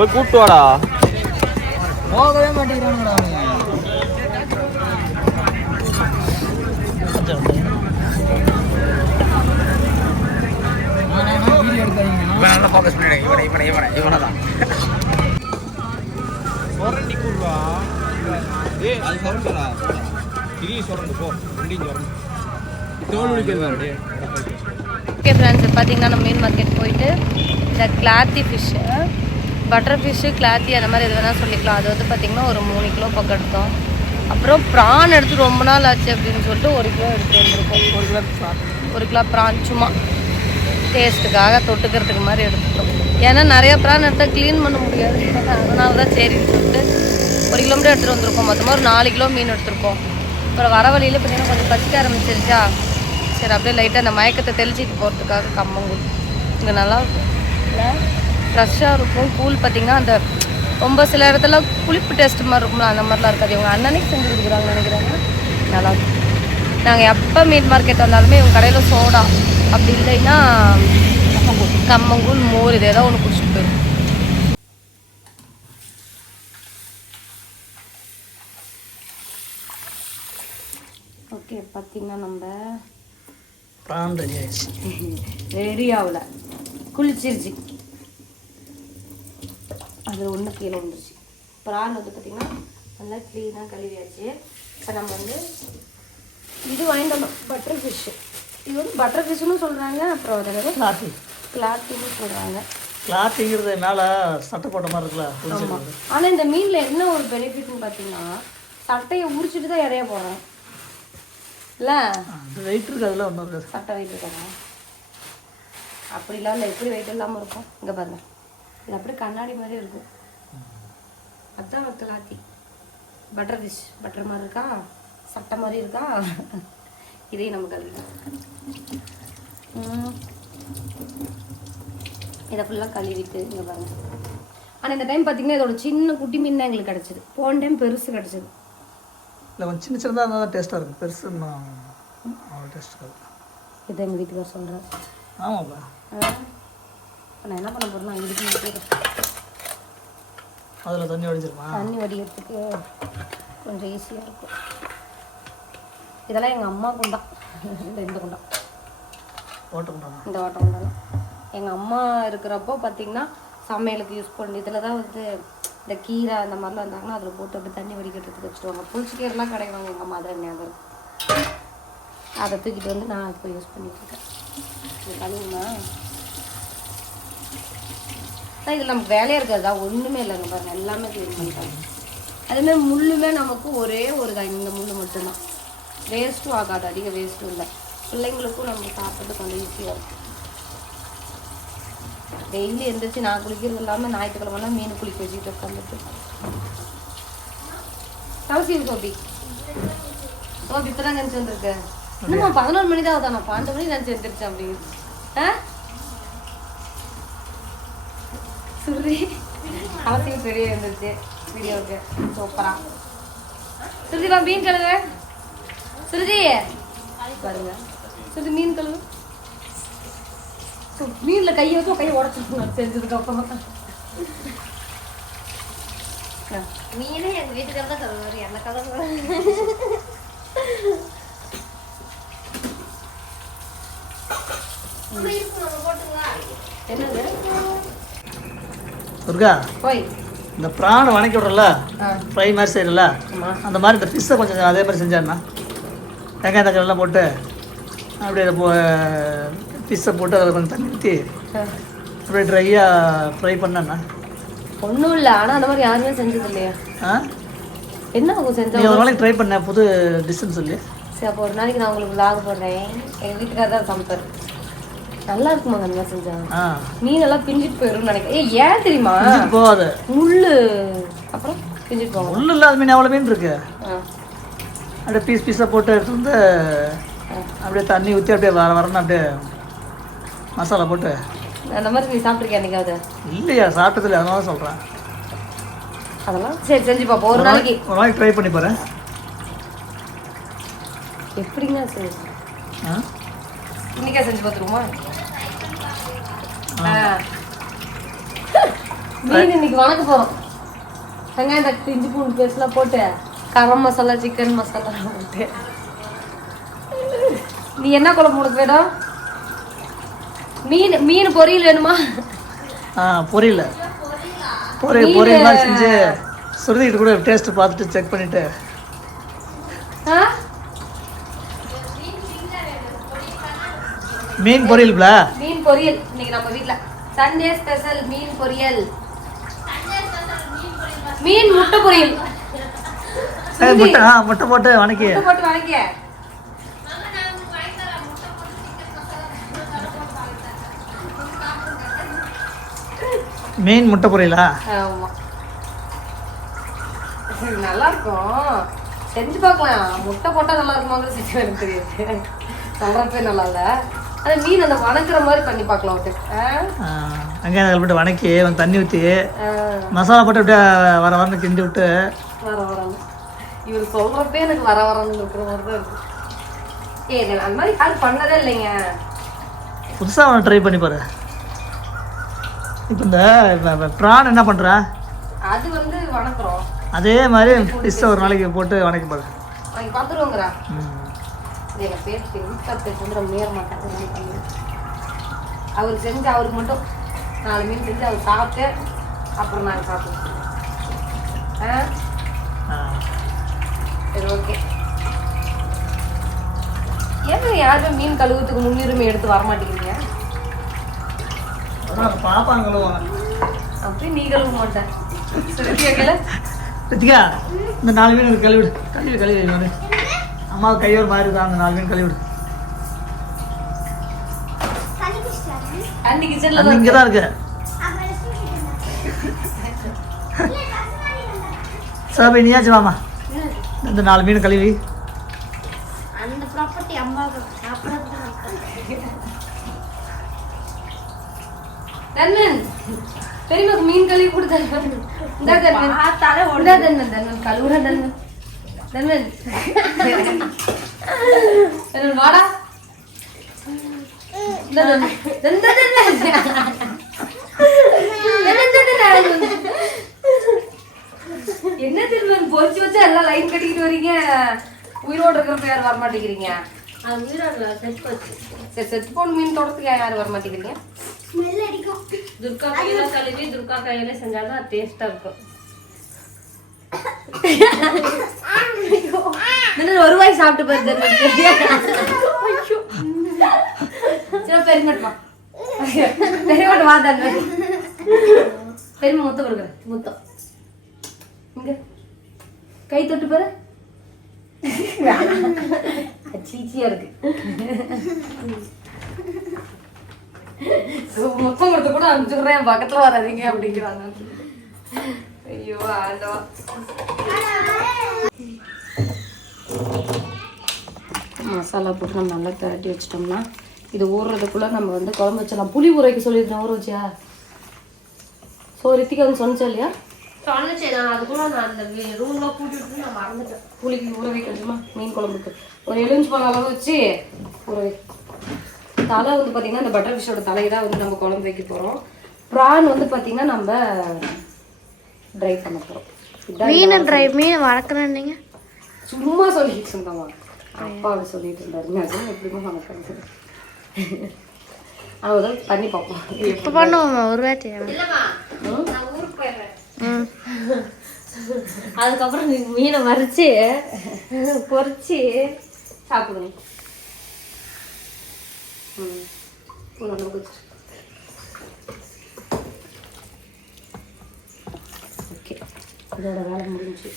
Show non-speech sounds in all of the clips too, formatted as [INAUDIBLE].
போய் கூப்பிட்டு வாடா. போகவே எடுக்காதீங்க நல்லா ஃபோக்கஸ் பண்ணிடுங்க இவனை இவனை இவனை இவனை தான் சொரண்டி கூடுவா ஏய் அது சொரண்டுடா கிரி சொரண்டு போ ரெண்டையும் சொரண்டு தோல் உடிக்கிறது ஓகே ஃப்ரெண்ட்ஸ் பார்த்தீங்கன்னா நம்ம மீன் மார்க்கெட் போயிட்டு இந்த கிளாத்தி ஃபிஷ்ஷு பட்டர் ஃபிஷ்ஷு கிளாத்தி அந்த மாதிரி எது வேணால் சொல்லிக்கலாம். அது வந்து பார்த்திங்கன்னா ஒரு மூணு கிலோ பக்கம் எடுத்தோம். அப்புறம் ப்ரான் எடுத்து ரொம்ப நாள் ஆச்சு அப்படின்னு சொல்லிட்டு ஒரு கிலோ எடுத்து வந்திருக்கோம். ஒரு கிலோ ப்ரான் ஒரு கிலோ ப்ரான் சும்மா டேஸ்ட்டுக்காக தொட்டுக்கிறதுக்கு மாதிரி எடுத்துட்டோம் ஏன்னா நிறைய ப்ரான் எடுத்தால் க்ளீன் பண்ண முடியாது. அதனால தான் சரின்னு சொல்லிட்டு ஒரு கிலோ எடுத்துகிட்டு வந்திருக்கோம். மொத்தமாக ஒரு நாலு கிலோ மீன் எடுத்திருக்கோம். அப்புறம் வர வழியில் பார்த்தீங்கன்னா கொஞ்சம் பசிக்க ஆரம்பிச்சிருச்சா? சரி அப்படியே லைட்டாக அந்த மயக்கத்தை தெளிச்சிட்டு போகிறதுக்காக கம்மங்கூழ். இங்கே நல்லா இருக்கும் இல்லை ஃப்ரெஷ்ஷாக இருக்கும். கூழ் பார்த்தீங்கன்னா அந்த ரொம்ப சில இடத்துல புளிப்பு டேஸ்ட் மாதிரி இருக்கும்ல அந்த மாதிரிலாம் இருக்காது. இவங்க அன்னன்னைக்கு செஞ்சு கொடுக்குறாங்க நினைக்கிறாங்க நல்லா இருக்கும் நாங்கள் எப்போ மீட் மார்க்கெட் வந்தாலுமே இவங்க கடையில் சோடா அப்படி இல்லைன்னா கம்மங்கூழ் மோர் இது ஏதோ ஒன்று குடிச்சிட்டு போயிடும். ஓகே பார்த்தீங்கன்னா நம்ம ரெடி [LAUGHS] ஆகல. குளிச்சிருச்சு. அது ஒன்று கீழே வந்துருச்சு ப்ரான் வந்து பார்த்திங்கன்னா நல்லா க்ளீனாக கழுவியாச்சு. இப்போ நம்ம வந்து இது வாங்கிட்டு வந்தோம். பட்டர் ஃபிஷ்ஷு இது வந்து பட்டர் ஃபிஷ்ஷுன்னு சொல்கிறாங்க அப்புறம் அது கிளாத்தி கிளாத்தின்னு சொல்கிறாங்க கிளாத்திங்கிறது மேலே சட்டை போட்ட மாதிரி இருக்குல்ல ஆனால் இந்த மீனில் என்ன ஒரு பெனிஃபிட்னு பார்த்தீங்கன்னா சட்டையை உரிச்சிட்டு தான் இறைய போகிறோம் இல்லை? வெயிட் இருக்கு அதில் ஒன்றும் இருக்காது. சட்டை வெயிட் இருக்காங்க அப்படிலாம் இல்லை. எப்படி வெயிட் இல்லாமல் இருக்கும்? இங்கே பாருங்க. இது அப்படியே கண்ணாடி மாதிரி இருக்கும். அதுதான் கிளாத்தி பட்டர் ஃபிஷ் பட்டர் மாதிரி இருக்கா? சட்டை மாதிரி இருக்கா? இதையும் நம்ம ம். இதை ஃபுல்லாக கழுவிட்டு இங்கே பாருங்க. ஆனால் இந்த டைம் பார்த்தீங்கன்னா இதோட சின்ன குட்டி மீன் தான் எங்களுக்கு கிடச்சிது. போன டைம் பெருசு கிடச்சிது. இல்லை கொஞ்சம் சின்ன சின்னதாக இருந்தால் தான் டேஸ்ட்டாக இருக்கும். பெருசு டேஸ்ட் இருக்காது. இதை எங்கள் வீட்டுக்கார சொல்கிறேன் ஆமாப்பா. நான் என்ன பண்ண போகிறேன்னா இங்கே இருக்கு அதில் தண்ணி வடிஞ்சிருமா? தண்ணி வடிக்கிறதுக்கு கொஞ்சம் ஈஸியாக இருக்கும். இதெல்லாம் எங்கள் அம்மா குண்டா. இந்த இந்த குண்டா. ஓட்டக்கூடாது இந்த வாட்டர் குண்டாலாம். எங்கள் அம்மா இருக்கிறப்போ பார்த்தீங்கன்னா சமையலுக்கு யூஸ் பண்ணி இதில் தான் வந்து இந்த கீரை அந்த மாதிரிலாம் இருந்தாங்கன்னா அதில் போட்டு அப்படி தண்ணி வடிக்கிறதுக்கு வச்சுருவாங்க புளிச்சு கீரைலாம் கிடைக்குவாங்க எங்கள் அம்மா தான் ஞாபகம் அதை தூக்கிட்டு வந்து நான் இப்போ யூஸ் பண்ணிட்டு இருக்கேன். இது இதில் நமக்கு வேலையே இருக்காதா ஒன்றுமே இல்லைங்க பாருங்கள் எல்லாமே க்ளீன் பண்ணிட்டாங்க. அதேமாதிரி முள்ளுமே நமக்கு ஒரே ஒரு காய் இந்த முள் மட்டும்தான். வேஸ்ட்டும் ஆகாது. அதிக வேஸ்ட்டும் இல்லை. பிள்ளைங்களுக்கும் நம்ம சாப்பிட்டு கொஞ்சம் ஈஸியாக இருக்கும். டெய்லி எந்திரிச்சு நான் குளிக்கிறது இல்லாமல் ஞாயிற்றுக்கிழமெல்லாம் மீன் குளிக்க வச்சுட்டு உட்காந்துட்டு தவசி கோபி. கோபி இப்போ தான் நினச்சி வந்திருக்கு? இன்னும் பதினோரு மணி தான் ஆகுதா நான் பன்னெண்டு மணி நினச்சி வந்துருச்சேன் அப்படின்னு ஆ? சுருதி அவசியம் பெரிய இருந்துச்சு. வீடியோவுக்கு சூப்பரா சுருதி வா மீன் கழுவு. சுருதி. பாருங்க. சுருதி மீன் கழுவு. மீன்ல கையை வச்சு கையை உடச்சிட்டு செஞ்சதுக்கு அப்புறம். மீனே எங்க வீட்டுக்கார தான் கழுவுவாரு. என்ன கழுவு என்னது? துர்கா இந்த ப்ரானை வணக்கி விட்றல ஃப்ரை மாதிரி செய்யறல அந்த மாதிரி இந்த ஃபிஷ்ஷை கொஞ்சம் அதே மாதிரி செஞ்சாண்ணா வெங்காயம் தக்காளி எல்லாம் போட்டு அப்படியே ஃபிஷ்ஷை போட்டு அதில் கொஞ்சம் தண்ணி ஊற்றி. அப்படியே ட்ரையாக ஃப்ரை பண்ணேண்ணா ஒண்ணும் இல்ல ஆனா அந்த மாதிரி யாருமே செஞ்சது இல்லையா. ஆ? என்ன செஞ்சவங்க ஒரு நாளைக்கு ட்ரை பண்ண புது டிஷ்ஷுன்னு சொல்லி. சரி அப்போ ஒரு நாளைக்கு நான் உங்களுக்கு vlog போடுறேன். எங்க வீட்டுக்காரர் தான் சமைப்பார். நல்லா இருக்குமாங்க அந்த மாதிரி செஞ்சா? ஆ. மீன் எல்லாம் பிஞ்சிட்டு போயிடும்னு நினைக்கிறேன். ஏன் தெரியுமா? போகாது. முள்ளு. அப்புறம் பிஞ்சிட்டு போங்க ஒன்றும் இல்லாத மீன் எவ்வளோ மீன் இருக்கு? அப்படியே பீஸ் பீஸாக போட்டு எடுத்து வந்து அப்படியே தண்ணி ஊற்றி அப்படியே வர வரணும் அப்படியே மசாலா போட்டு. அந்த மாதிரி நீ சாப்பிட்ருக்கியா என்னைக்காவது? இல்லையா சாப்பிட்டதில்ல. அதனால சொல்கிறேன் அதெல்லாம் சரி செஞ்சு பார்ப்போம். ஒரு நாளைக்கு ஒரு நாளைக்கு ட்ரை பண்ணி பாரு. எப்படிங்க சரி ஆ? இன்னைக்கே செஞ்சு பார்த்துருவோமா. [LAUGHS] மீன் இன்னைக்கு வணக்க போகிறோம் வெங்காயம் தக்காளி இஞ்சி பூண்டு பேஸ்ட்லாம் போட்டு கரம் மசாலா சிக்கன் மசாலா போட்டு. நீ என்ன குழம்பு உனக்கு வேணும்? மீன் மீன் பொரியல் வேணுமா? ஆ பொரியல. பொரியல் பொரியல் மாதிரி செஞ்சு சுருதிக்கிட்டு கூட டேஸ்ட்டு பார்த்துட்டு செக் பண்ணிவிட்டு மீன் பொரியல்ல மீன் பொரியல். இன்னைக்கு நம்ம வீட்ல. சண்டே ஸ்பெஷல் மீன் பொரியல். மீன் முட்டை பொரியல். முட்டை ஆ முட்டை போட்டு வணக்கி. முட்டை போட்டு வணங்க மீன் முட்டை பொரியலா? நல்லா இருக்கும் செஞ்சு பார்க்கலாம் முட்டை போட்டா நல்லா இருக்குமாங்கிறது தெரியாது. சொல்றப்பே நல்லா இல்ல அது மீன் அந்த வணங்குற மாதிரி பண்ணி பார்க்கலாம் ஒரு வெங்காயம் தக்காளி போட்டு வணக்கி கொஞ்சம் தண்ணி ஊற்றி மசாலா போட்டு அப்படியே வர வரன்னு கிண்டி விட்டு. வர வரணும் இவர் சொல்றப்பே எனக்கு வர வரன்னு இருக்கிற மாதிரி தான் இருக்கு. ஏய் நான் அந்த மாதிரி யாரும் பண்ணதே இல்லைங்க. புதுசாக அவனை ட்ரை பண்ணி பாரு. இப்போ இந்த ப்ரான் என்ன பண்ணுற அது வந்து வணக்குறோம். அதே மாதிரி ஃபிஷ்ஷை ஒரு நாளைக்கு போட்டு வணக்கி பாரு. வாங்கி பார்த்துருவோங்கிறா ம். எங்கள் பேருக்கு இன்ஸ்டாத்துக்கு வந்து ரொம்ப நேர மாட்டாங்க அவர் செஞ்சு அவருக்கு மட்டும் நாலு மீன் செஞ்சு அவர் சாப்பிட்டு அப்புறம் நாங்கள் சாப்பிடுவோம். ஆ. சரி ஓகே. ஏன் யாருமே மீன் கழுவுறதுக்கு முன்னுரிமை எடுத்து வர மாட்டேங்கிறீங்க பாப்பாங்களோ? அப்படியே நீ கழுவ மாட்டேன். சரி கேட்கல ரித்திகா இந்த நாலு மீன் கழுவிடு. கழுவி கழுவி. அம்மா கையோர் மாதிரி தான் அந்த நாலு மீன் கழுவிடு அண்டி கிச்சன்ல அது இங்கே தான் இருக்கு. சாபி நீயாச்சும் வாமா இந்த நாலு மீன் கழுவி. அந்த ப்ராப்பர்ட்டி அம்மாவுக்கு பெரியம்மாக்கு மீன் கழுவி கொடுத்தா இந்தா தன்மன் தன்மன் தன்மன் கழுவுற தன்மன் வாடா. என்ன திருமன் பொறிச்சு வச்சு எல்லாம் லைன் கட்டிக்கிட்டு வரீங்க உயிரோடு இருக்கிறப்ப யாரும் வர மாட்டேங்கிறீங்க. அது உயிரோட செட் வச்சு சரி செத்து போன மீன் தொடத்துக்கு யாரும் வர மாட்டேங்கிறீங்க? ஸ்மெல் அடிக்கும். துர்கா கையில கழுவி துர்கா கையில செஞ்சாதான் அது டேஸ்டா இருக்கும். இன்னும் ஒரு வாய் சாப்பிட்டு பாரு சரி பெருமட்டுமா பெருமட்டு வா தன்மை பெருமை முத்தம் கொடுக்குறேன் முத்தம் இங்க கை தொட்டு பாரு சீச்சியா இருக்கு முத்தம் கொடுத்து கூட அனுப்பிச்சுடுறேன் பக்கத்துல வராதீங்க அப்படிங்கிறாங்க ஐயோ ஆண்டவா மசாலா போட்டு நம்ம நல்லா திரட்டி வச்சிட்டோம்னா இது ஊறுறதுக்குள்ள நம்ம வந்து குழம்பு வச்சிடலாம். புளி ஊற வைக்க சொல்லியிருந்தேன் ஊற வச்சியா? ஸோ ரித்திகா வந்து சொன்னச்சா இல்லையா? சொன்னுச்சு நான் அதுக்குள்ள நான் அந்த ரூம்லாம் பூட்டி விட்டு நான் மறந்துட்டேன். புளிக்கு ஊற வைக்கணுமா மீன் குழம்புக்கு. ஒரு எலுமிச்சு பழம் அளவு வச்சு ஊற வை தலை வந்து பார்த்தீங்கன்னா இந்த பட்டர் ஃபிஷ்ஷோட தலையை தான் வந்து நம்ம குழம்பு வைக்க போகிறோம் ப்ரான் வந்து பார்த்தீங்கன்னா நம்ம ட்ரை பண்ண போகிறோம் மீன் ட்ரை மீன் வளர்க்குறேன் சும்மா சொல்லிட்டு இருந்தோமா அப்பா அப்படி சொல்லிட்டு இருந்தாரு நான் எப்படிமா சமைக்கிறது அவ்வளோதான் பண்ணி பார்ப்போம் இப்போ பண்ணுவோம் ஒரு வேட்டை அதுக்கப்புறம் நீ மீனை வறுத்து பொரிச்சு சாப்பிடுங்க. ஓகே இதோட வேலை முடிஞ்சு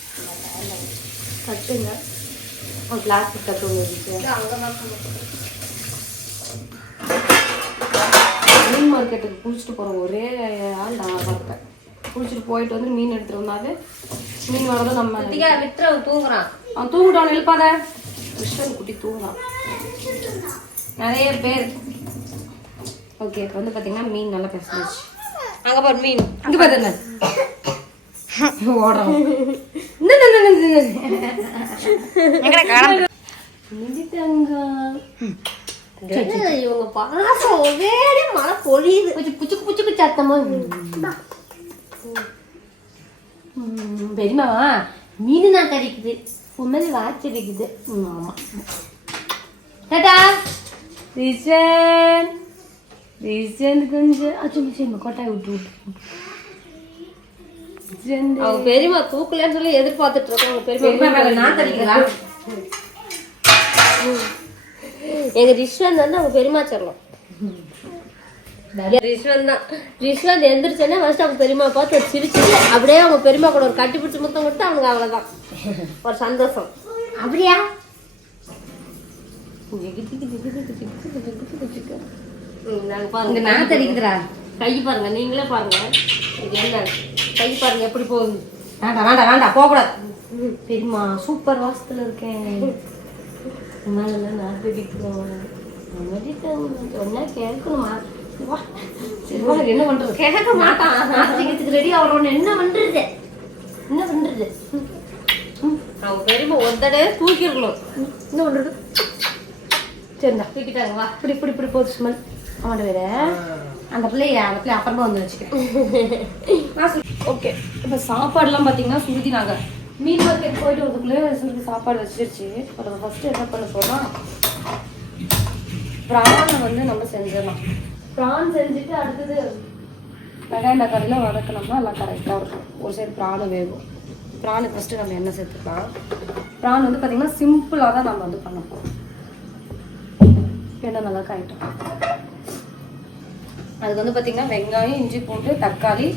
கட்டுங்க ஒரு பிளாஸ்டிக் கட்டு ஒன்று இருந்துச்சு மீன் மார்க்கெட்டுக்கு குளிச்சுட்டு போகிற ஒரே ஆள் நான் தான் இருப்பேன் குளிச்சுட்டு போயிட்டு வந்து மீன் எடுத்துட்டு வந்தாவே மீன் வரதான் நம்ம விட்டுற தூங்குறான். அவன் தூங்கிட்டான் எழுப்பாத. கிருஷ்ணன் குட்டி தூங்குறான். நிறைய பேர். ஓகே இப்போ வந்து பார்த்தீங்கன்னா மீன் நல்லா பெருசாச்சு அங்க பாரு மீன். இங்க பாரு இவங்க பாசம் ஒரே மழை பொழியுது புச்சு புச்சு புச்சு புச்சு அத்தமா ம், பெரியம்மா மீன் தான் கறிக்குது உண்மையில வாட்சி இருக்குது ம், ஆமா டாடா ரிஷன் ரிஷன் கொஞ்சம் அச்சு சரிம்மா கொட்டாய் விட்டு விட்டு ரிஷன் அவங்க பெரியம்மா தூக்கலன்னு சொல்லி எதிர்பார்த்துட்டு இருக்கோம் அவங்க தடிக்கிறா எங்க ரிஷ்வந்த் வந்து அவங்க பெரியம்மா சொல்லலாம் ரிஷ்வந்த் தான் ரிஷ்வந்த் எந்திரிச்சோன்னே ஃபர்ஸ்ட் அவங்க பெரியம்மா பார்த்து சிரிச்சு அப்படியே அவங்க பெரியம்மா கூட ஒரு கட்டி பிடிச்சி முத்தம் கொடுத்து அவனுக்கு அவ்வளவுதான் ஒரு சந்தோஷம் அப்படியா ம், நாங்க இங்க பாருங்க நான் தடிக்குதுடா கை பாருங்க நீங்களே பாருங்க. இது என்ன? கை பாருங்க எப்படி போகுது? வேண்டாம் வேண்டாம் வேண்டாம் போகக்கூடாது. பெரியம்மா சூப்பர் வாசத்துல இருக்கேன். மேல நான் சொன்னா கேட்கணுமா? என்ன பண்றது? கேட்க மாட்டான். நாத்திகத்துக்கு ரெடி ஆகிறோன்னு என்ன பண்றது? என்ன பண்றது? அவங்க பெரியம்மா ஒரு தடவை தூக்கிடணும் என்ன பண்றது? சரிடா தூக்கிட்டாங்க வா. இப்படி இப்படி இப்படி போகுது ஸ்மெல் அவன்கிட்ட வேற அந்த பிள்ளைய அந்த பிள்ளை அப்புறமா வந்து வச்சுக்கிறேன். [LAUGHS] ஓகே. இப்போ சாப்பாடுலாம் பார்த்தீங்கன்னா சுருதி நாங்கள் மீன் மார்க்கெட் போயிட்டு வரதுக்குள்ளே சுருதி சாப்பாடு வச்சிருச்சு. அதை ஃபஸ்ட்டு என்ன பண்ண போகிறோம் ப்ரானை வந்து நம்ம செஞ்சிடலாம். ப்ரான் செஞ்சுட்டு அடுத்தது வெங்காயம் தக்காளிலாம் வதக்கணும்னா எல்லாம் கரெக்டாக இருக்கும். ஒரு சைடு ப்ரானும் வேகும். ப்ரானுக்கு ஃபஸ்ட்டு நம்ம எண்ணெய் சேர்த்துக்கலாம். ப்ரான் வந்து பார்த்திங்கன்னா சிம்பிளாக தான் நம்ம வந்து பண்ண போகிறோம் எண்ணெய் நல்லா காயிட்டோம். அதுக்கு வந்து பார்த்தீங்கன்னா வெங்காயம் இஞ்சி பூண்டு தக்காளி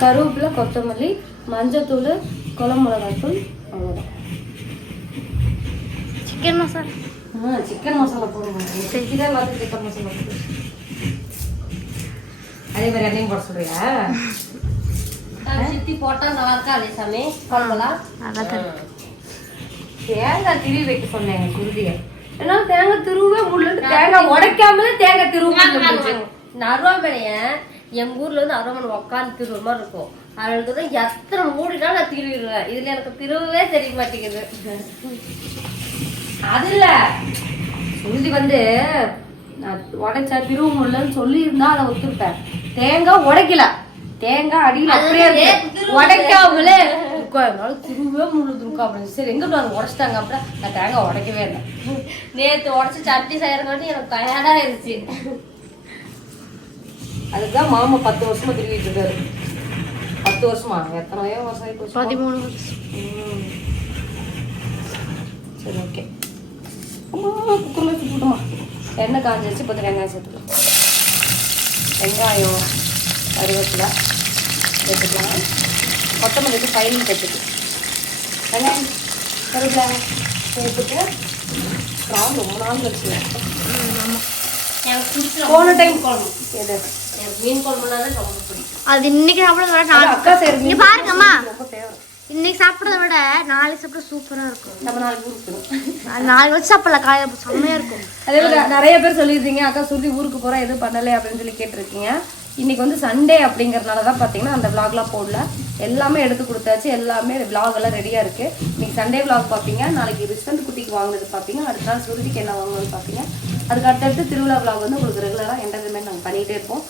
கருவேப்பிலை கொத்தமல்லி மஞ்சத்தூள் குழம்பு மிளகாய் தூள் அவ்வளோதான் சிக்கன் மசாலா ஆ சிக்கன் மசாலா போடுங்க. சிக்கன் எல்லாத்தையும் சிக்கன் மசாலா போடு அதே மாதிரி அதையும் போட சொல்றியா? சித்தி போட்டா நல்லா இருக்கா அதே சாமி? குழம்புலாம்? தேங்காய் திருவி வைக்க சொன்னேன் குருதிய. ஏன்னா தேங்காய் திருவே முடியல தேங்காய் உடைக்காமலே தேங்காய் திருவு இந்த அருவாமனைய எங்க ஊர்ல வந்து அருவாமனை உட்காந்து திருவுற மாதிரி இருக்கும். அவளுக்கு தான் எத்தனை மூடினா நான் திருவிடுவேன் இதுல எனக்கு திருவவே தெரிய மாட்டேங்குது. அது இல்ல. சுருதி வந்து நான் உடைச்சா திருவு முடியலன்னு சொல்லியிருந்தா அதை ஒத்துருப்பேன். தேங்காய் உடைக்கல. தேங்காய் அடியில் அப்படியே. திருவு- உடைக்காமலே என்னால திருவே முடியுதுருக்கா அப்படின்னு சரி எங்க அவங்க உடைச்சிட்டாங்க அப்புறம்? நான் தேங்காய் உடைக்கவே இல்லை. நேத்து உடச்சு சட்னி செய்யறங்காட்டி எனக்கு டயர்டா ஆயிருச்சு அதுக்குதான் மாமா பத்து வருஷமா திருவிட்டு இருக்காரு. பத்து வருஷமா? எத்தனையோ வருஷம் போச்சு. பதிமூணு ம். சரி ஓகே. அம்மா குக்கரில் வச்சு போட்டுமா? எண்ணெய் காஞ்சிருச்சு இப்போ வெங்காயம் சேர்த்துக்கலாம். வெங்காயம் கருவேப்பிலை சேர்த்துக்கலாம். கொத்தமல்லிக்கு ஃபைலிங் சேர்த்துக்கலாம் வெங்காயம் கருவேப்பிலை சேர்த்துட்டு ப்ரான் ரொம்ப நாள் வச்சுருவேன் போன டைம் குழம்பு எது? மீன் குழம்புனா தான் ரொம்ப பிடிக்கும். அது இன்னைக்கு சாப்பிட்றத விட நாளைக்கு அக்கா செய்யறது இங்க பாருங்கம்மா ரொம்ப ஃபேவரட் இன்னைக்கு சாப்பிட்றத விட நாளைக்கு சாப்பிட சூப்பரா இருக்கும். நம்ம நாளைக்கு ஊருக்கு அது நாளைக்கு வச்சு சாப்பிடலாம் காலையில செம்மையா இருக்கும். அதே மாதிரி நிறைய பேர் சொல்லியிருந்தீங்க அக்கா சுருதி ஊருக்கு போகிறோம் எதுவும் பண்ணலை அப்படின்னு சொல்லி கேட்டிருக்கீங்க. இன்னைக்கு வந்து சண்டே அப்படிங்கறதுனால தான் பார்த்தீங்கன்னா அந்த vlogலாம் போடல. எல்லாமே எடுத்து கொடுத்தாச்சு. எல்லாமே vlog எல்லாம் ரெடியாக இருக்குது இன்னைக்கு சண்டே vlog பார்ப்பீங்க நாளைக்கு ரிஸ்வந்த் குட்டிக்கு வாங்கினது பார்ப்பீங்க அடுத்த நாள் சுருதிக்கு என்ன வாங்கணும்னு பார்ப்பீங்க அதுக்கு அடுத்தடுத்து திருவிழா vlog வந்து உங்களுக்கு ரெகுலராக என்டர்டைன்மெண்ட் நாங்கள் பண்ணிகிட்டே இருப்போம்.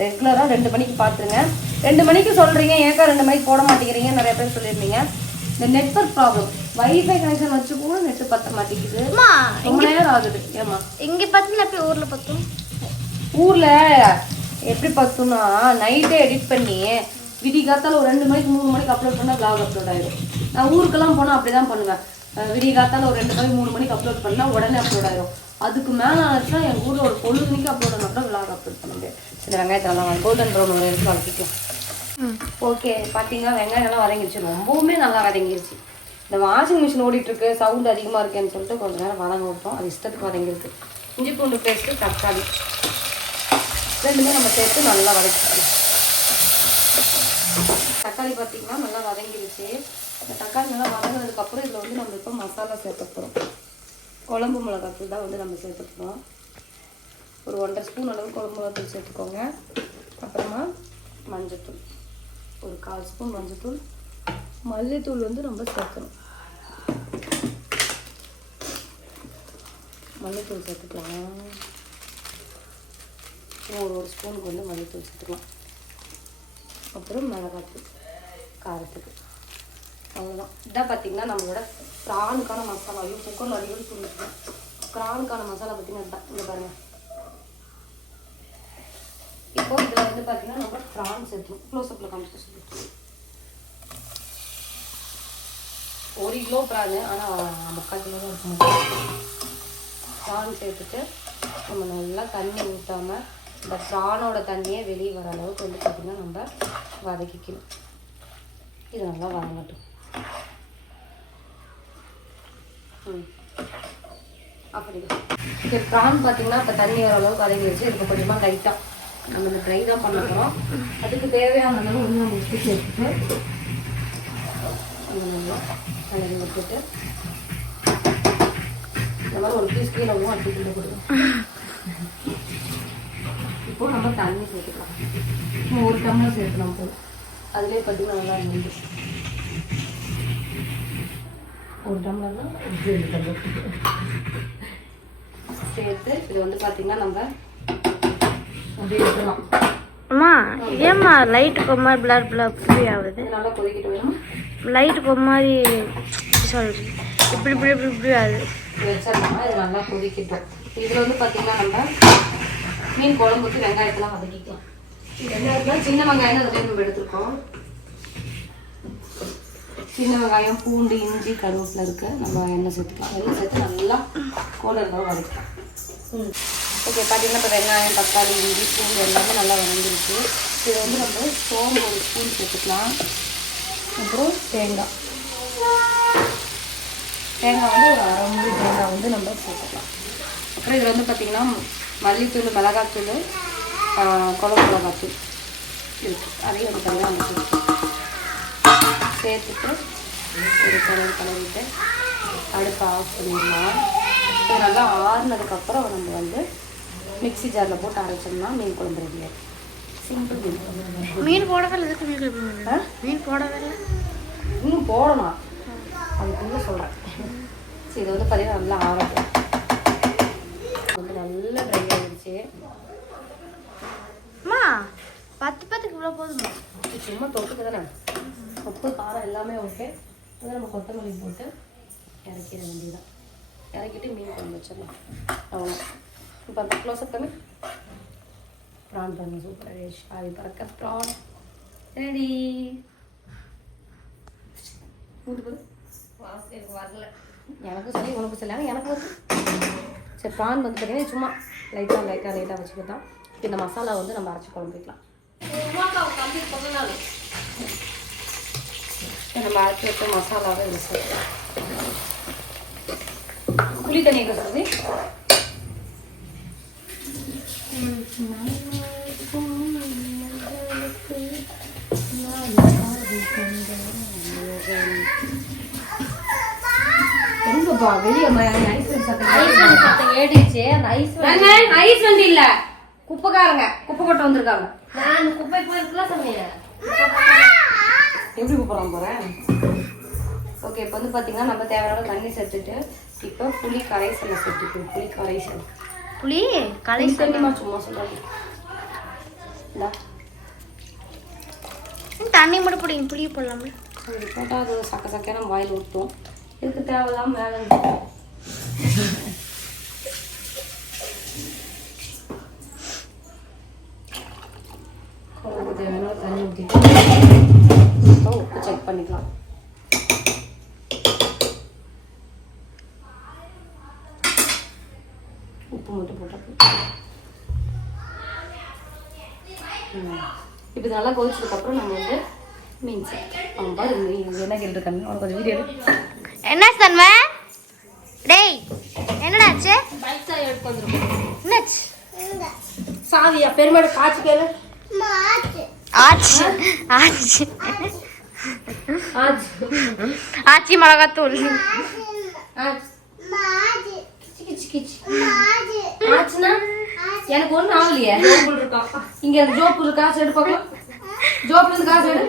ரெகுலராக ரெண்டு மணிக்கு பார்த்துருங்க ரெண்டு மணிக்கு சொல்கிறீங்க ஏக்கா ரெண்டு மணிக்கு போட மாட்டேங்கிறீங்க நிறைய பேர் சொல்லியிருந்தீங்க. இந்த நெட்ஒர்க் ப்ராப்ளம் வைஃபை கனெக்ஷன் வச்சு கூட நெட்டு பத்த மாட்டேங்குது. ரொம்ப நேரம் ஆகுது. ஏமா இங்க பத்துல போய் ஊர்ல பார்த்தோம் ஊர்ல எப்படி பார்த்தோம்னா நைட்டே எடிட் பண்ணி விடி காத்தால ஒரு ரெண்டு மணிக்கு மூணு மணிக்கு அப்லோட் பண்ணா vlog அப்லோட் ஆயிடும் நான் ஊருக்கெல்லாம் போனா அப்படிதான் பண்ணுவேன். அஹ் விடிய காத்தால ஒரு ரெண்டு மணி மூணு மணிக்கு அப்லோட் பண்ணா உடனே அப்லோட் ஆயிடும் அதுக்கு மேல ஆச்சுன்னா எங்க ஊர்ல ஒரு பொழுது மணிக்கு அப்லோட் பண்ணா கூட vlog அப்லோட் பண்ண முடியாது. சரி வெங்காயத்தை நல்லா கோல்டன் ப்ரௌன் ஒரு இடத்துல வதக்கிக்கலாம் ஓகே பார்த்தீங்கன்னா வெங்காயம் நல்லா ரொம்பவுமே நல்லா வதங்கிருச்சு. இந்த வாஷிங் மிஷின் ஓடிட்டு இருக்கு சவுண்ட் அதிகமாக இருக்கேன்னு சொல்லிட்டு கொஞ்ச நேரம் வதங்க விட்டோம். அது இஷ்டத்துக்கு வதங்கிருக்கு. இஞ்சி பூண்டு பேஸ்ட்டு தக்காளி. ரெண்டுமே நம்ம சேர்த்து நல்லா வதக்கிக்கலாம். தக்காளி பார்த்தீங்கன்னா நல்லா வதங்கிருச்சு. இந்த தக்காளி நல்லா வதங்கினதுக்கப்புறம் இதில் வந்து நம்ம இப்போ மசாலா சேர்க்க போகிறோம் குழம்பு மிளகாத்தூள் தான் வந்து நம்ம சேர்க்க போகிறோம் ஒரு ஒன்றரை ஸ்பூன் அளவு குழம்பு மிளகாத்தூள் சேர்த்துக்கோங்க. அப்புறமா மஞ்சத்தூள். ஒரு கால் ஸ்பூன் மஞ்சத்தூள். மல்லித்தூள் வந்து ரொம்ப சேர்க்கணும். மல்லித்தூள் சேர்த்துக்கலாம் ஒரு ஒரு ஸ்பூனுக்கு வந்து மல்லித்தூள் சேர்த்துக்கலாம். அப்புறம் மிளகாத்தூள். காரத்துக்கு. அவ்வளோதான் இதான் பார்த்தீங்கன்னா நம்மளோட ப்ரானுக்கான மசாலா ஐயோ குக்கரில் அடிக்கடி சொல்லிருக்கேன் ப்ரானுக்கான மசாலா பார்த்தீங்கன்னா இதுதான் இங்கே பாருங்கள் இப்போ இதில் வந்து பார்த்தீங்கன்னா நம்ம ப்ரான் சேர்த்துணும் க்ளோஸ்அப்பில் காமிச்சு சொல்லிட்டு. ஒரு கிலோ ப்ரான் ஆனால் முக்கால் கிலோ தான் இருக்கும் ப்ரான் சேர்த்துட்டு நம்ம நல்லா தண்ணி ஊற்றாமல் இந்த ப்ரானோட தண்ணியே வெளியே வர அளவுக்கு வந்து பார்த்திங்கன்னா நம்ம வதக்கிக்கணும். இது நல்லா வதங்கட்டும். அப்படி இப்போ ப்ரான் பார்த்தீங்கன்னா இப்போ தண்ணி வர அளவுக்கு வதங்கி வச்சு இதுக்கு கொஞ்சமாக லைட்டாக நம்ம இந்த ட்ரை தான் பண்ண போகிறோம் அதுக்கு தேவையான அளவு வந்து நம்ம உப்பு சேர்த்துட்டு கலரி விட்டுட்டு இந்த மாதிரி ஒரு பீஸ் கீழே ஒன்றும் அடிச்சுட்டு கொடுக்கும் இப்போ நம்ம தண்ணி சேர்த்துக்கலாம். ஒரு டம்ளர் சேர்த்துலாம் போதும். அதுலேயே பார்த்தீங்கன்னா நல்லா இருந்துச்சு ஒரு டம்ளர்னா ஒரு டம்ளர். சேர்த்து இது வந்து பார்த்திங்கன்னா நம்ம அம்மா ஏம்மா லைட்டுக்கு ஒரு மாதிரி பிளர் பிளர் இப்படி ஆகுது. லைட்டுக்கு ஒரு மாதிரி சொல்றேன் இப்படி இப்படி இப்படி இப்படி ஆகுது. வச்சிடலாம் இது நல்லா கொதிக்கட்டும் இதில் வந்து பார்த்தீங்கன்னா நம்ம மீன் குழம்புக்கு வெங்காயத்தெல்லாம் வதக்கிக்கலாம் வெங்காயத்தில் சின்ன வெங்காயம் அதில் நம்ம எடுத்துருக்கோம் சின்ன வெங்காயம் பூண்டு இஞ்சி கருவேப்பிலை இருக்கு. நம்ம எண்ணெய் சேர்த்துக்கலாம். எண்ணெய் சேர்த்து நல்லா கோலரில் வதக்கலாம் ம். ஓகே பார்த்தீங்கன்னா இப்போ வெங்காயம் தக்காளி இஞ்சி பூண்டு எல்லாமே நல்லா வதங்கிருக்கு இதை வந்து நம்ம சோம்பு ஒரு ஸ்பூன் சேர்த்துக்கலாம் அப்புறம் தேங்காய். தேங்காய் வந்து ஒரு அரை மூணு தேங்காய் வந்து நம்ம சேர்த்துக்கலாம் அப்புறம் இதில் வந்து பார்த்திங்கன்னா மல்லித்தூள் மிளகாத்தூள் ஆ, குழம்பு மிளகாத்தூள் இருக்குது அதையும் வந்து தனியாக நம்ம சேர்த்துட்டு ஒரு கலர் கலரிட்டு அடுப்பை ஆஃப் பண்ணிடலாம். இது நல்லா ஆறுனதுக்கப்புறம் நம்ம வந்து மிக்ஸி ஜாரில் போட்டு அரைச்சோம்னா மீன் குழம்பு ரெடியாக சிம்பிள் மீன். குழம்பு மீன் போடவே இல்லை எதுக்கு மீன் குழம்பு? மீன் போடவே இல்லை இன்னும் போடணும். அதுக்குள்ள சொல்கிறேன் சரி இது வந்து பார்த்தீங்கன்னா நல்லா ஆரட்டும் வந்து நல்லா ட்ரை ஆகிடுச்சு அம்மா பத்து பேத்துக்கு இவ்வளோ போதுமா? சும்மா தொட்டுக்கு தானே? உப்பு காரம் எல்லாமே ஓகே. அதை நம்ம கொத்தமல்லி போட்டு இறக்கிட வேண்டியதான் இறக்கிட்டு மீன் குழம்பு வச்சிடலாம். அவ்வளோ இப்போ அந்த க்ளோஸ்அப் பண்ணி ப்ரான் பண்ணு சூப்பர் ரேஷ் அது பறக்க ப்ரான் ரெடி மூட்டு வரல எனக்கும் சரி உனக்கும் சரி ஆனால் எனக்கு வருது சரி ப்ரான் வந்து பார்த்தீங்கன்னா சும்மா லைட்டாக லைட்டாக லைட்டாக வச்சுக்கிட்டோம் இந்த மசாலா வந்து நம்ம அரைச்சி குழம்பு வைக்கலாம் நம்ம அரைச்சி வச்ச மசாலாவை இதில் சேர்க்கலாம் புளி தண்ணி எங்கப்பா? வெளியே ஐஸ் சத்தம் ஏடிச்சு அந்த ஐஸ் ஐஸ் வண்டி இல்ல. குப்பைக்காரங்க குப்பை கொட்ட வந்திருக்காங்க. நான் குப்பை போயிருக்கலாம் சொன்னேன் எப்படி கூப்பிட்றான் போகிறேன் ஓகே இப்போ வந்து பார்த்தீங்கன்னா நம்ம தேவையான தண்ணி சேர்த்துட்டு இப்போ புளி கரைசலை சேர்த்துக்கணும். புளி கரைசல். புளி புளி தண்ணிமா சும்மா இந்தா. தண்ணி மட்டும் பிடிங்க புளி போடலாம்ல. சரி போட்டால் அது சக்க சக்கையான வாயில் ஊற்றும் இதுக்கு தேவையில்லாம மேலே குழம்புக்கு தேவையான தண்ணி ஊற்றிட்டு இப்போ உப்பு செக் பண்ணிக்கலாம் உப்பு மட்டும் போட்டால் இப்போ நல்லா கொதிச்சதுக்கப்புறம் நம்ம வந்து மீன் அவன் பாரு என்ன கேட்டுருக்காங்க அவனுக்கு கொஞ்சம் வீடியோ என்ன தன்மை டேய் என்னடாச்சு பைசா எடுத்து வந்துருக்கோம் என்னாச்சு? சாவியா? பெருமாடு காய்ச்சி கேளு ஆச்சு. ஆச்சு. ஆச்சு. ஆச்சி மிளகாத்தூள். ஆச்சு. ஆச்சுன்னா? எனக்கு ஒன்றும் ஆகலையே. ஜோப்புல இருக்கான் இங்க அந்த ஜோப்பு இருக்கு காசு எடு பார்க்கலாம் ஜோப்புல இருந்து காசு எடு.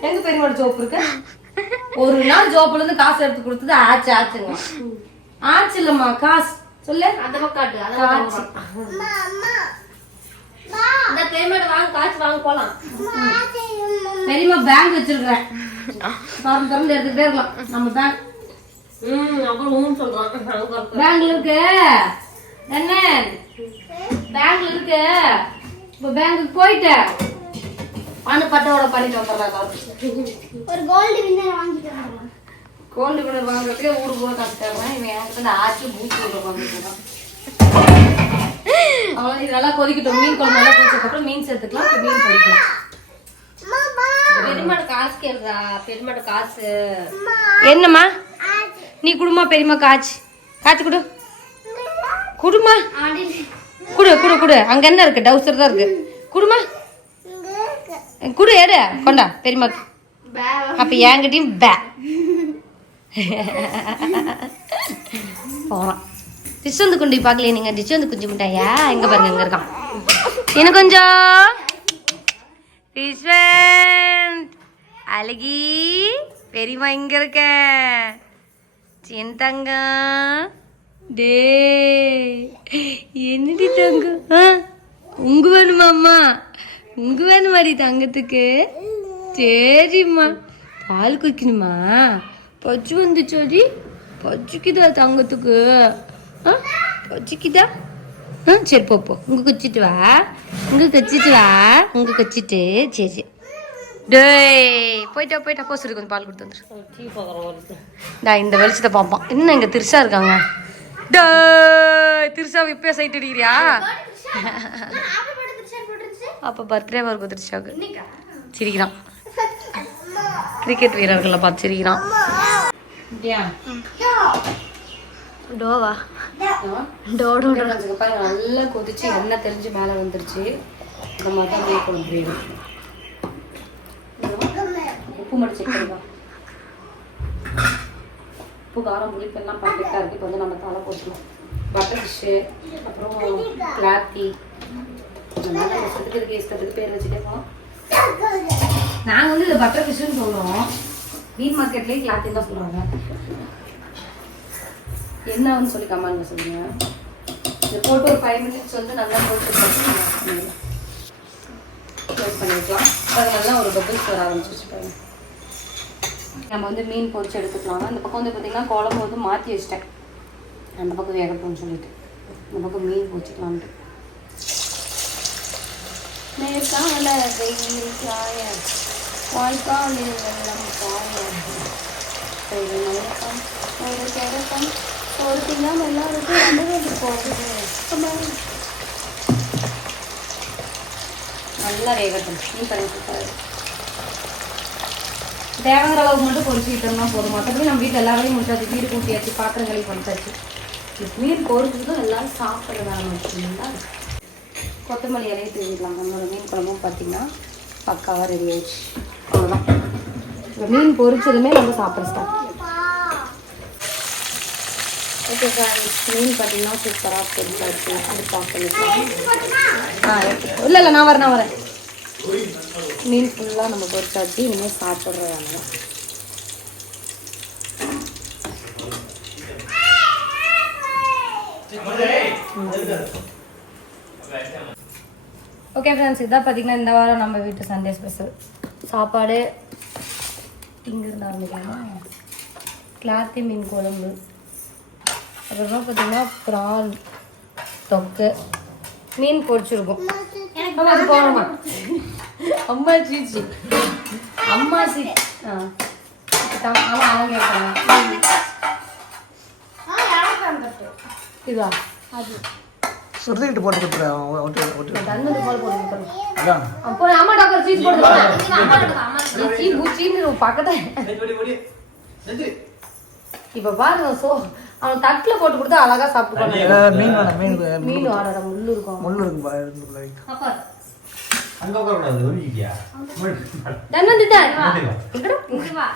எங்க பெருமாடு ஜோப்பு இருக்கு? ஒரு நாள் ஜோப்புல இருந்து காசு எடுத்து கொடுத்தது ஆச்சு ஆச்சுங்க. ஆச்சு இல்லம்மா காசு. சொல்லு. அந்த பக்கம் காட்டு அந்த பேமெண்ட் வாங்க காசு வாங்க போலாம். பெரியம்மா பேங்க் வச்சிருக்கிறேன். திறந்து திறந்து எடுத்துக்கிட்டே இருக்கலாம். நம்ம பேங்க் இருக்கு என்ன பேங்க்ல இருக்கு இப்ப பேங்க்குக்கு போயிட்டேன். பணம் பட்டோட பண்ணிட்டு வந்துடுறேன் ஒரு கோல்டு வின்னர் வாங்கிட்டு கோல்டு வினர் வாங்குறதுக்கே ஊருக்கு போக காசு தருவேன் இவன் என்கிட்ட இந்த ஆச்சு பூச்சி விட வாங்கிட்டு அவ்வளோ இது நல்லா கொதிக்கட்டும். மீன் குழம்பு நல்லா கொதிச்சதுக்கப்புறம் மீன் சேர்த்துக்கலாம். இப்ப மீன் பொரிக்கலாம் பெரியம்மாட்ட காசு கேளுடா. பெரியம்மாட்ட காசு. என்னம்மா? நீ குடுமா பெரியம்மா காய்ச்சி. காய்ச்சி கொடு. குடுமா. குடு குடு குடு. அங்க என்ன இருக்கு? டவுசர் தான் இருக்கு. குடுமா. குடு எடு கொண்டா பெரியம்மாக்கு அப்ப என்கிட்டயும் பே. போறான். டிஷ்வந்து குண்டி பார்க்கலையே நீங்க? டிஷ்வந்து குஞ்சு மிட்டாயா? எங்க பாருங்க இங்க இருக்கான். இன்னும் கொஞ்சம் டிஷ்வந்த் அழகி பெரியம்மா இங்க இருக்கேன் என் தங்கம் டே என்னடி தங்கம் ஆ உங்க வேணுமாம்மா உங்க வேணுமாடி தங்கத்துக்கு? சரிம்மா. பால் குடிக்கணுமா? பச்சு வந்துச்சோடி. பச்சுக்குதா தங்கத்துக்கு? ஆ பச்சுக்குதா ஆ சரி போப்போ உங்க குச்சிட்டு வா. உங்க குச்சிட்டு வா. உங்க குச்சிட்டு. சரி சரி. டேய் போயிட்டா போயிட்டா போ சரி கொஞ்சம் பால் கொடுத்து வந்துரு. டீ டா இந்த வெளிச்சத்தை பார்ப்பான். இன்னும் இங்க திருசா இருக்காங்க? டேய் திருசா இப்பயே சைட் அடிக்கிறியா? அப்ப பர்த்டே வரும் திருஷாவுக்கு. சிரிக்கிறான். கிரிக்கெட் வீரர்களை பார்த்து சிரிக்கிறான். டோவா? டோ. டோ டோ நல்லா கொதிச்சு எண்ணெய் தெரிஞ்சு மேலே வந்துருச்சு. மாதிரி தான் வேணும் உப்பு மட்டும் செக் பண்ணிக்கலாம் உப்பு காரம் புளிப்பு எல்லாம் பர்ஃபெக்டாக இருக்குது இப்போ வந்து நம்ம தலை போட்டுக்கலாம். பட்டர் ஃபிஷ்ஷு அப்புறம் கிளாத்தி அதனால இஷ்டத்துக்கு இதுக்கு இஷ்டத்துக்கு பேர் வச்சுட்டே நாங்கள் வந்து இது பட்டர் ஃபிஷ்ஷுன்னு சொல்லுவோம் மீன் மார்க்கெட்லேயே கிளாத்தின்னு தான் சொல்கிறாங்க என்னன்னு சொல்லி கமெண்ட்ல சொல்லுங்க. இது போட்டு ஒரு ஃபைவ் மினிட்ஸ் வந்து நல்லா போட்டு க்ளோஸ் பண்ணிக்கலாம். அது நல்லா ஒரு பபிள்ஸ் வர ஆரம்பிச்சிருச்சு பாருங்க. நம்ம வந்து மீன் பொரிச்சு எடுத்துக்கலாம் அந்த பக்கம் வந்து பார்த்தீங்கன்னா குழம்பு வந்து மாற்றி வச்சிட்டேன். அந்த பக்கம் வேகட்டும்னு சொல்லிட்டு. இந்த பக்கம் மீன் பொரிச்சுக்கலான்ட்டு நேர்கால வெயில் காய வாய்க்காலில் வெள்ளம் காய. ஒரு மயக்கம் ஒரு கிடக்கம் ஒரு திங்கம் எல்லாருக்கும் வந்து போகுது. நல்லா வேகட்டும். நீ பண்ணி தேவைங்கிற அளவுக்கு மட்டும் பொரிச்சுக்கிட்டோம்னா போதும். மற்றபடி நம்ம வீட்டில் எல்லா வேலையும் முடிச்சாச்சு. வீடு கூட்டியாச்சு பாத்திரம் கழுவி பண்ணிட்டாச்சு மீன் பொரிச்சதும் எல்லாரும் சாப்பிட்றது ஆரம்பிச்சிங்களா கொத்தமல்லி இலையை தூவிடலாம். நம்மளோட மீன் குழம்பும் பார்த்தீங்கன்னா பக்காவாக ரெடி ஆயிடுச்சு. அவ்வளோதான் இந்த மீன் பொரிச்சதுமே நம்ம சாப்பிட ஸ்டார்ட் ஓகே ஃப்ரெண்ட்ஸ் மீன் பார்த்தீங்கன்னா சூப்பராக பொரிச்சாச்சு அது பார்க்கலாம் ஆ இல்லை இல்லை நான் வரேன் நான் வரேன். மீன் ஃபுல்லாக நம்ம பொரிச்சாச்சு இனிமேல் சாப்பிட்றாங்க ஓகே ஃப்ரெண்ட்ஸ் இதான் பார்த்தீங்கன்னா இந்த வாரம் நம்ம வீட்டு சண்டே ஸ்பெஷல் சாப்பாடு இங்கிருந்து ஆரம்பிக்கலாமா கிளாத்தி மீன் குழம்பு. அப்புறமா பார்த்தீங்கன்னா ப்ரான் தொக்கு மீன் பொரிச்சிருக்கும். அம்மா அது போகணுமா அம்மா சீச்சி அம்மா சி ஆ. அவங்க கேட்குறாங்க இதுவா சுருதிக்கிட்டு போட்டு தண்ணி போல போட்டு அதான் அப்போ அம்மா டாக்டர் சீஸ் போட்டு சீ பூச்சின்னு பக்கத்துல. இப்ப பாருங்க சோ. அவன் தட்டுல போட்டு கொடுத்தா அழகா சாப்பிட்டு மீன் வேணாம் மீன் மீன் ஆடற முள்ளு இருக்கும். முள்ளு இருக்கும் பா, தண்ணி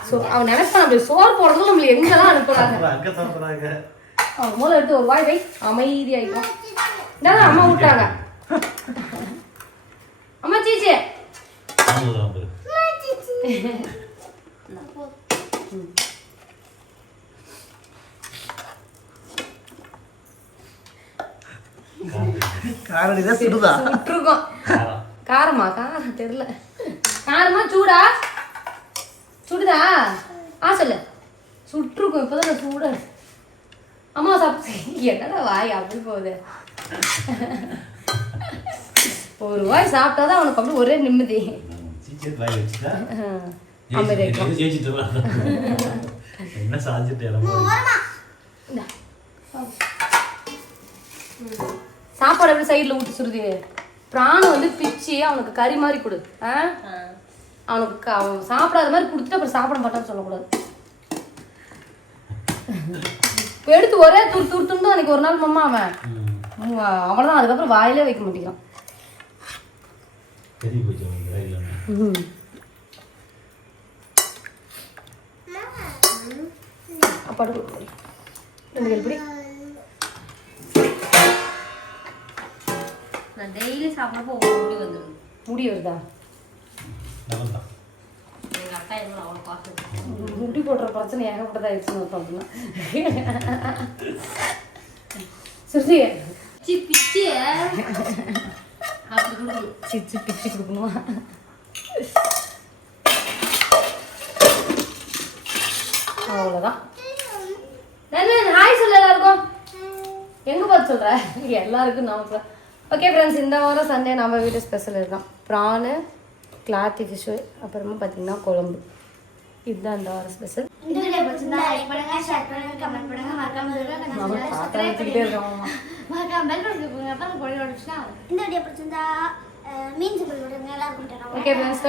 சோ அவன் நினைப்பான் அப்படி சோறு போடுறதுக்கு நம்மள எங்கெல்லாம் அனுப்புறாங்க? அங்க சாப்பிடுறாங்க. அவன் மூளை எடுத்து ஒரு வாய் வை அமைதியாயிக்கும் இந்தாங்க அம்மா விட்டாங்க அம்மா சீச்சி. [LAUGHS] காரடி தான் சுடுதா? சுட்டுருக்கோம். காரம்? காரமா தெரியல. காரமா? சூடா? சுடுதா? ஆ சொல்லு. சுட்டுருக்கும். இப்போதான் சூட அம்மா சாப்பிட்டு என்னடா வாய் அப்படி போகுது? ஒரு வாய் சாப்பிட்டாதான் அவனுக்கு அப்படி ஒரே நிம்மதி. என்ன சாஞ்சிட்டு இடம் இந்தா. சாப்பாடு எப்படி சைடில் ஊற்றி சுருதி பிராணம் வந்து பிச்சு அவனுக்கு கறி மாதிரி கொடு. ஆ? அவனுக்கு அவன் சாப்பிடாத மாதிரி கொடுத்துட்டு அப்புறம் சாப்பிட மாட்டான்னு சொல்லக்கூடாது. எடுத்து ஒரே துரு துரு துண்டு அன்னைக்கு ஒரு நாள் மம்மா அவன். உம், அவ்வளவுதான் அதுக்கப்புறம் வாயிலே வைக்க மாட்டேங்கிறான். அப்பாடு கொடு. நான் டெய்லி சாப்பிட்றப்போ முடி வந்துடும் முடி வருதா? எங்கள் அக்கா அவ்வளோ பார்த்து முடி போடுற பிரச்சனை ஏகப்பட்டதாயிடுச்சுன்னு அர்த்தம் அப்படின்னா சுருதி. பிச்சு பிச்சு. அப்படி கொடுக்கணும். சிச்சு பிச்சு கொடுக்கணுமா? அவ்வளோதான் ஹாய் சொல்ல எல்லாருக்கும். எங்கே பார்த்து சொல்கிற எல்லாருக்கும் நமக்கு ஓகே ஃப்ரெண்ட்ஸ் இந்த வாரம் சண்டே நம்ம வீட்டு ஸ்பெஷல் இதுதான். ப்ரானு கிளாத்தி ஃபிஷ்ஷு அப்புறமா பார்த்தீங்கன்னா குழம்பு. இதுதான் இந்த வாரம் ஸ்பெஷல் இந்த வீடியோ பிடிச்சிருந்தா லைக் பண்ணுங்க ஷேர் பண்ணுங்க கமெண்ட் பண்ணுங்க. மறக்காம பாத்திரம் வச்சுக்கிட்டே இருக்கோம். மறக்காம பெல் பட்டன் கொடுங்க. அப்பதான் கொடி நோட்டிஃபிகேஷன் இந்த வீடியோ பிடிச்சிருந்தா மீன் சிம்பிள் விடுங்க எல்லாருக்கும் ஓகே ஃப்ரெண்ட்ஸ்